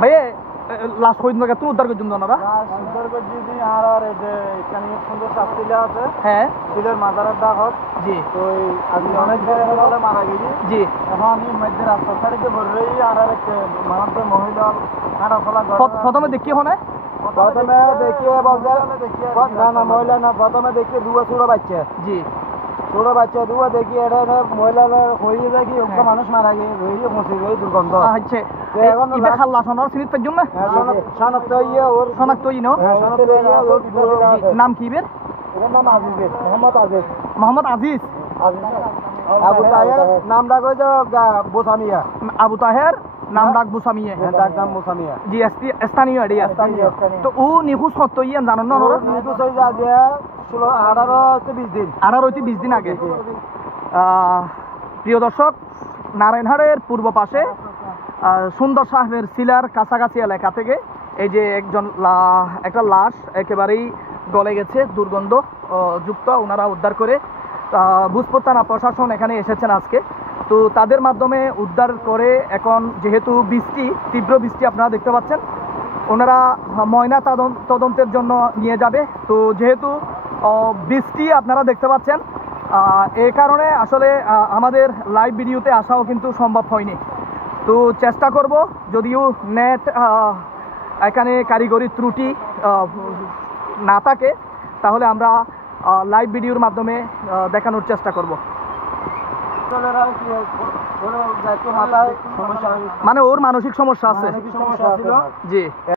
ভাইয়া লাশ হইল না তুমি উদ্ধার করছেন ওনারা উদ্ধার করছি আর এই যে এখানে সুন্দর শাস্তিলা আছে হ্যাঁ সিলের মাজারের ডাক হোক জি তো আজকে অনেক বলে মারা গেছি জি এখন আমি মধ্যে রাস্তা সারিতে বললেই আর একটা মানব মহিলা হাঁটা ফলা প্রথমে দেখি হনে প্রথমে দেখিয়ে বলছে না না মহিলা না প্রথমে দেখিয়ে দুয়া ছোট বাচ্চা জি ছোট বাচ্চা দুয়া দেখি এটা মহিলা হয়ে যায় কি মানুষ মারা গিয়ে হয়ে পৌঁছে গিয়ে দুর্গন্ধ আচ্ছা এখন ইবে খাল্লা সোনার সিনিত পাইজুম না শনাক্ত হইয়া ওর শনাক্ত হইনো শনাক্ত হইয়া ওর নাম কি বের এর নাম আজিজ মোহাম্মদ আজিজ মোহাম্মদ আজিজ আবু তাহের নাম ডাক হইছে বোসামিয়া আবু তাহের নাম ডাক বুসামিয়ে ডাক নাম বোসামিয়া জি স্থানীয় এরিয়া তো ও নিখোঁজ সত্য ইয়ে জানেন না ওরা নিখোঁজ হয়ে যা যে 18-20 দিন 18-20 দিন আগে প্রিয় দর্শক নারায়ণহাটের পূর্ব পাশে সুন্দর সাহেবের সিলার কাছাকাছি এলাকা থেকে এই যে একটা লাশ একেবারেই গলে গেছে দুর্গন্ধ যুক্ত ওনারা উদ্ধার করে ভূজপুর থানা প্রশাসন এখানে এসেছেন আজকে তো তাদের মাধ্যমে উদ্ধার করে এখন যেহেতু তীব্র বৃষ্টি আপনারা দেখতে পাচ্ছেন ওনারা ময়না তদন্তের জন্য নিয়ে যাবে তো যেহেতু বৃষ্টি আপনারা দেখতে পাচ্ছেন এই কারণে আসলে আমাদের লাইভ ভিডিওতে আসাও কিন্তু সম্ভব হয়নি তো চেষ্টা করব যদিও নেট এখানে কারিগরি ত্রুটি না থাকে তাহলে আমরা লাইভ ভিডিওর মাধ্যমে দেখানোর চেষ্টা করব মানে ওর মানসিক সমস্যা আছে জি